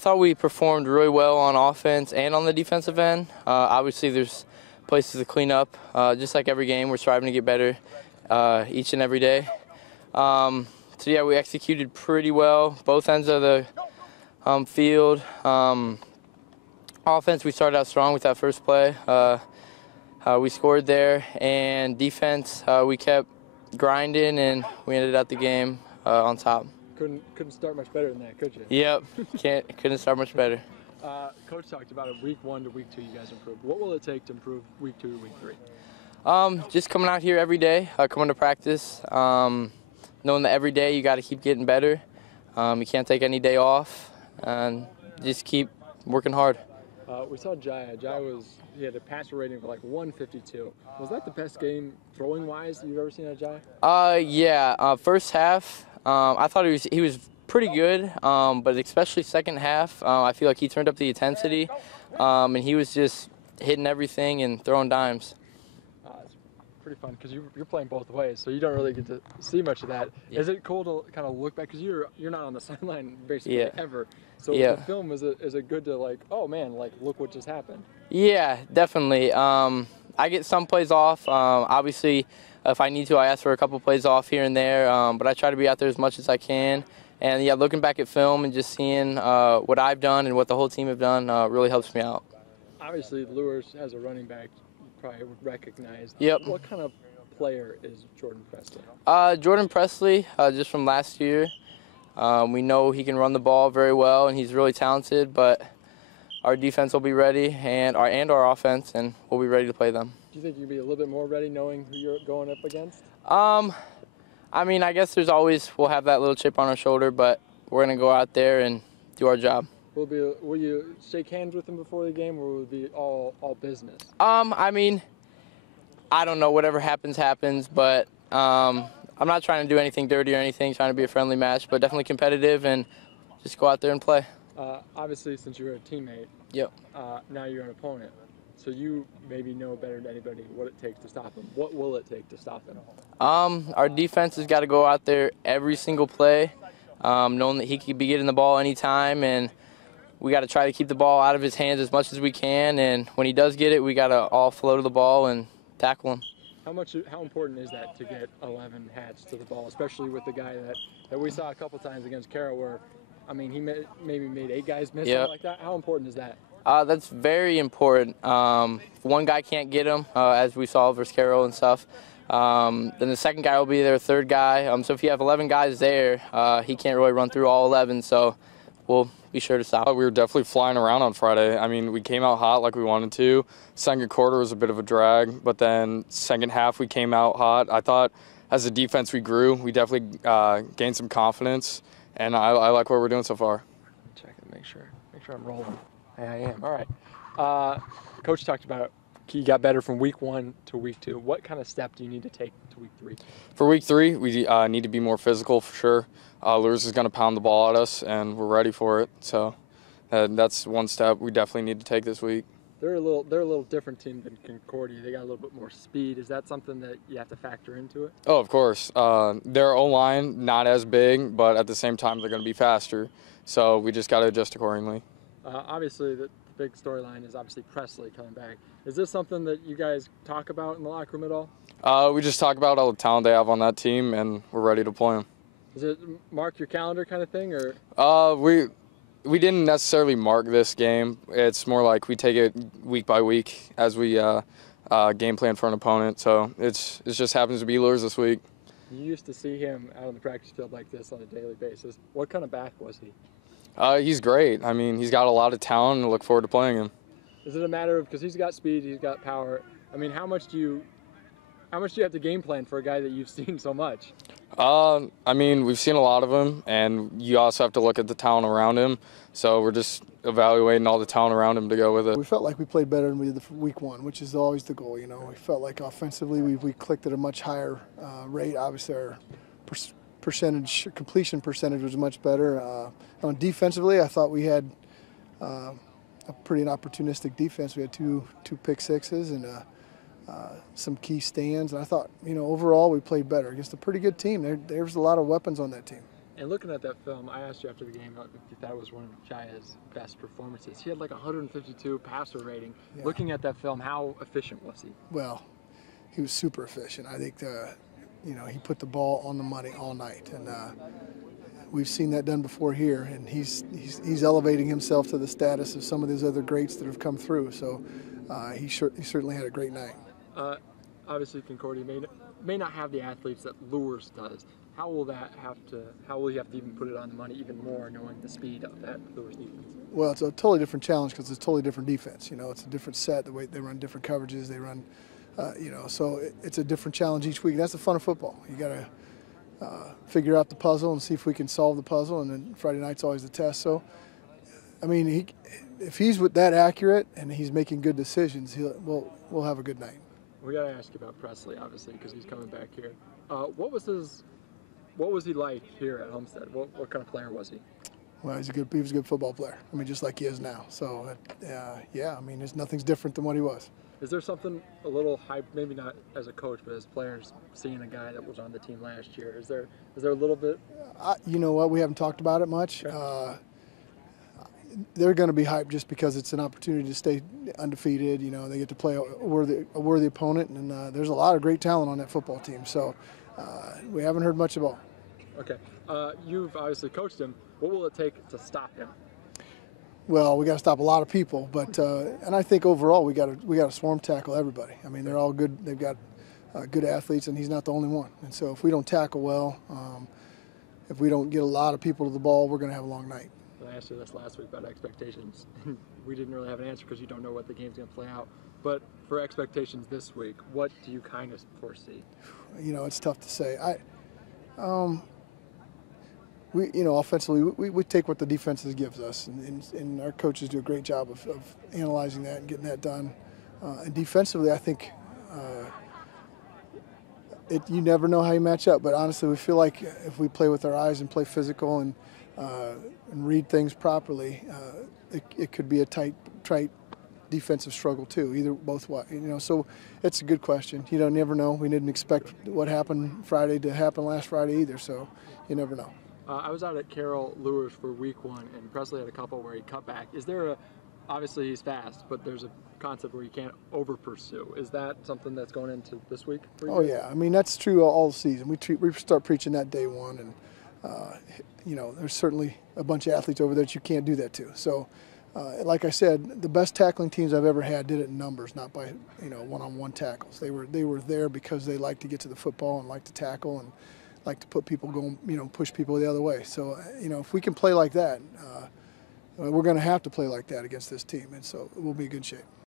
thought we performed really well on offense and on the defensive end. Obviously, there's places to clean up. Just like every game, we're striving to get better each and every day. So yeah, we executed pretty well, both ends of the field. Offense, we started out strong with that first play. We scored there, and defense, we kept grinding, and we ended out the game on top. Couldn't start much better than that, could you? Yep, couldn't start much better. Coach talked about it, week 1 to week 2 you guys improved. What will it take to improve week 2 to week 3? Just coming out here every day, coming to practice, knowing that every day you got to keep getting better. You can't take any day off, and just keep working hard. We saw Jaya. He had a passer rating of like 152. Was that the best game throwing-wise you've ever seen out of Jaya? Yeah. First half, I thought he was pretty good, but especially second half, I feel like he turned up the intensity, and he was just hitting everything and throwing dimes. It's pretty fun because you're playing both ways, so you don't really get to see much of that. Yeah. Is it cool to kind of look back because you're not on the sideline basically ever? So the film is it good to like, oh man, like look what just happened? Yeah, definitely. I get some plays off. Obviously, if I need to, I ask for a couple plays off here and there. But I try to be out there as much as I can. And yeah, looking back at film and just seeing what I've done and what the whole team have done really helps me out. Obviously, Luers as a running back, you probably would recognize. Yep. What kind of player is Jordan Presley? Jordan Presley, just from last year. We know he can run the ball very well, and he's really talented, but our defense will be ready, and our offense, and we'll be ready to play them. Do you think you'll be a little bit more ready knowing who you're going up against? I mean, I guess we'll have that little chip on our shoulder, but we're going to go out there and do our job. Will you shake hands with them before the game, or will it be all business? I mean, I don't know. Whatever happens, happens, but I'm not trying to do anything dirty or anything, trying to be a friendly match, but definitely competitive and just go out there and play. Obviously, since you're a teammate, now you're an opponent. So you maybe know better than anybody what it takes to stop him. What will it take to stop him? Our defense has got to go out there every single play, knowing that he could be getting the ball anytime, and we got to try to keep the ball out of his hands as much as we can. And when he does get it, we got to all flow to the ball and tackle him. How important is that to get 11 hats to the ball, especially with the guy that we saw a couple times against Carroll where, I mean, he maybe made 8 guys miss something like that? How important is that? That's very important. If one guy can't get him, as we saw versus Carroll and stuff, then the second guy will be there, third guy. So if you have 11 guys there, he can't really run through all 11, so we'll be sure to stop. We were definitely flying around on Friday. I mean, we came out hot like we wanted to. Second quarter was a bit of a drag, but then second half we came out hot. I thought as a defense we grew. We definitely gained some confidence, and I like what we're doing so far. Check it, make sure I'm rolling. Hey, I am. All right. Coach talked about he got better from week 1 to week 2. What kind of step do you need to take to week 3? For week 3, we need to be more physical for sure. Luers is going to pound the ball at us, and we're ready for it. So that's one step we definitely need to take this week. They're a little different team than Concordia. They got a little bit more speed. Is that something that you have to factor into it? Oh, of course. Their O-line not as big, but at the same time they're going to be faster. So we just got to adjust accordingly. Obviously, the big storyline is obviously Presley coming back. Is this something that you guys talk about in the locker room at all? We just talk about all the talent they have on that team, and we're ready to play them. Does it mark your calendar kind of thing, or? We didn't necessarily mark this game. It's more like we take it week by week as we game plan for an opponent. So it just happens to be Luers this week. You used to see him out on the practice field like this on a daily basis. What kind of back was he? He's great. I mean, he's got a lot of talent, and I look forward to playing him. Is it a matter of, because he's got speed, he's got power, I mean, how much do you have to game plan for a guy that you've seen so much? I mean, we've seen a lot of him, and you also have to look at the talent around him. So we're just evaluating all the talent around him to go with it. We felt like we played better than we did week 1, which is always the goal. You know, we felt like offensively we clicked at a much higher rate. Obviously, our completion percentage was much better. On defensively, I thought we had a pretty opportunistic defense. We had two pick sixes and some key stands. And I thought, you know, overall we played better against a pretty good team. There's a lot of weapons on that team. And looking at that film, I asked you after the game if you thought it was one of Jaya's best performances. He had like 152 passer rating. Yeah. Looking at that film, how efficient was he? Well, he was super efficient. I think, he put the ball on the money all night. And we've seen that done before here. And he's elevating himself to the status of some of these other greats that have come through. So he certainly had a great night. Obviously, Concordia may not have the athletes that Luers does. How will he have to even put it on the money even more, knowing the speed of that Luers defense? Well, it's a totally different challenge because it's a totally different defense. It's a different set. The way they run different coverages, they run, so it's a different challenge each week. That's the fun of football. You got to figure out the puzzle and see if we can solve the puzzle. And then Friday night's always the test. So, I mean, if he's that accurate and he's making good decisions, we'll have a good night. We got to ask you about Presley, obviously, because he's coming back here. What was he like here at Homestead? What kind of player was he? Well, he was a good football player. I mean, just like he is now. So, yeah, I mean, nothing's different than what he was. Is there something a little hype, maybe not as a coach, but as players, seeing a guy that was on the team last year? Is there a little bit? You know what? We haven't talked about it much. Okay. They're going to be hyped just because it's an opportunity to stay undefeated. They get to play a worthy opponent, and there's a lot of great talent on that football team. So we haven't heard much about. Okay, you've obviously coached him. What will it take to stop him? Well, we got to stop a lot of people, but and I think overall we got to swarm tackle everybody. I mean, they're all good. They've got good athletes, and he's not the only one. And so if we don't tackle well, if we don't get a lot of people to the ball, we're going to have a long night. I asked you this last week about expectations. We didn't really have an answer because you don't know what the game's going to play out. But for expectations this week, what do you kind of foresee? It's tough to say. Offensively, we take what the defenses gives us, and our coaches do a great job of analyzing that and getting that done. And defensively, I think you never know how you match up. But honestly, we feel like if we play with our eyes and play physical and read things properly, it could be a tight defensive struggle too. Both ways. So it's a good question. You never know. We didn't expect what happened Friday to happen last Friday either. So you never know. I was out at Carroll Luers for week 1, and Presley had a couple where he cut back. Is there obviously he's fast, but there's a concept where you can't over pursue. Is that something that's going into this week for you? Oh yeah, I mean that's true all season. We start preaching that day one, and there's certainly a bunch of athletes over there that you can't do that to. So, like I said, the best tackling teams I've ever had did it in numbers, not by one-on-one tackles. They were there because they like to get to the football and like to tackle and like to put people push people the other way. So, if we can play like that, we're going to have to play like that against this team, and so we'll be in good shape.